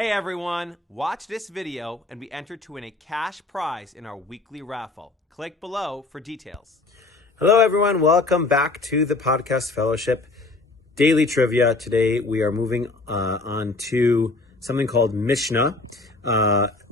Hey everyone, watch this video and be entered to win a cash prize in our weekly raffle. Click below for details. Hello everyone, welcome back to the Podcast Fellowship Daily Trivia. Today we are moving on to something called Mishna.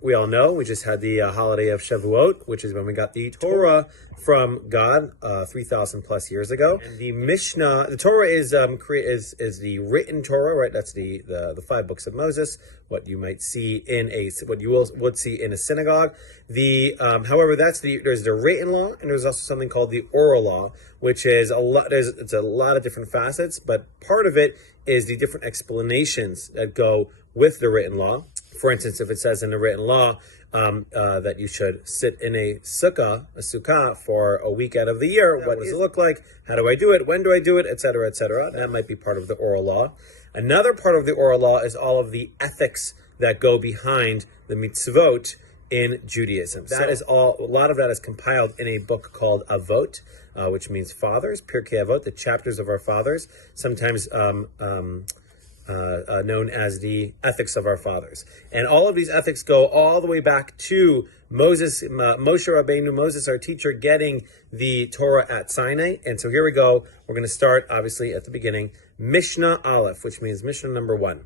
We all know we just had the holiday of Shavuot, which is when we got the Torah from God 3,000 plus years ago. And the Mishna, the Torah is the written Torah, right? That's the 5 books of Moses. What you might see in what you would see in a synagogue. However, there's the written law, and there's also something called the oral law, which is it's a lot of different facets, but part of it is the different explanations that go with the written law. For instance, if it says in the written law that you should sit in a sukkah for a week out of the year, what does it look like? How do I do it? When do I do it? Etc., etc. That might be part of the oral law. Another part of the oral law is all of the ethics that go behind the mitzvot in Judaism. A lot of that is compiled in a book called Avot, which means fathers, Pirkei Avot, the chapters of our fathers, sometimes known as the ethics of our fathers. And all of these ethics go all the way back to Moshe Rabbeinu, Moses, our teacher, getting the Torah at Sinai. And so here we go. We're going to start, obviously, at the beginning. Mishnah Aleph, which means Mishnah number 1.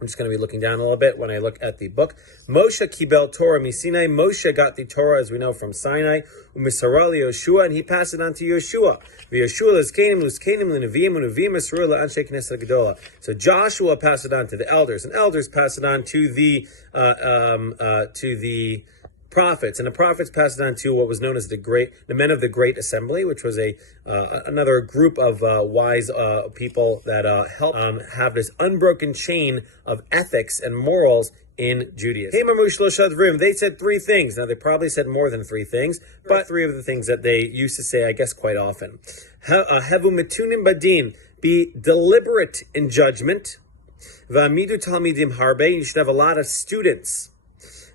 I'm just going to be looking down a little bit when I look at the book. Moshe kibel Torah misinai. Moshe got the Torah, as we know, from Sinai. Umisara Yoshua, and he passed it on to Yoshua. V'Yoshua l'zkenim l'neviim u'neviim Yisrael la'anshei knesset gedola. So Joshua passed it on to the elders, and elders passed it on to the prophets, and the prophets passed it on to what was known as the men of the Great Assembly, which was another group of wise people that helped have this unbroken chain of ethics and morals in Judaism. They said 3 things. Now, they probably said more than 3 things, but 3 of the things that they used to say, I guess, quite often. Hevu mitunim badin, be deliberate in judgment. Va'amidu talmidim harbe, you should have a lot of students.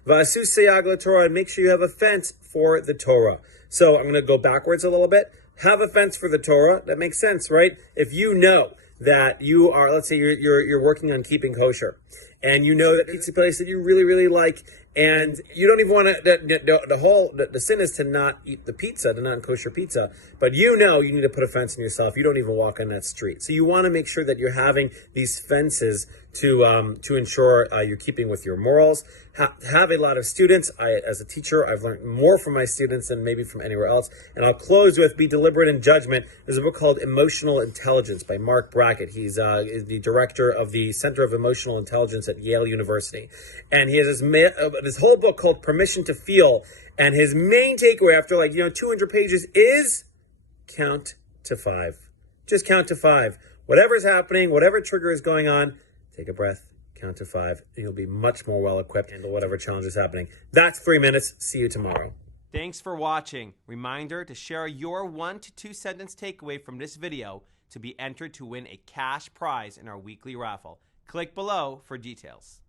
Va'asu seyag Torah, and make sure you have a fence for the Torah. So I'm going to go backwards a little bit. Have a fence for the Torah. That makes sense, right? If you know that you are, let's say you're working on keeping kosher, and you know that pizza place that you really, really like, and you don't even want to, the sin is to not eat the pizza, the non-kosher pizza, but you know you need to put a fence on yourself. You don't even walk on that street. So you want to make sure that you're having these fences to ensure you're keeping with your morals. Have a lot of students. As a teacher, I've learned more from my students than maybe from anywhere else. And I'll close with Be Deliberate in Judgment. There's a book called Emotional Intelligence by Mark Brackett. He's the director of the Center of Emotional Intelligence at Yale University. And he has this whole book called Permission to Feel. And his main takeaway after 200 pages is count to 5. Just count to 5. Whatever's happening, whatever trigger is going on, take a breath, count to 5, and you'll be much more well-equipped to handle whatever challenge is happening. That's 3 minutes. See you tomorrow. Thanks for watching. Reminder to share your 1 to 2 sentence takeaway from this video to be entered to win a cash prize in our weekly raffle. Click below for details.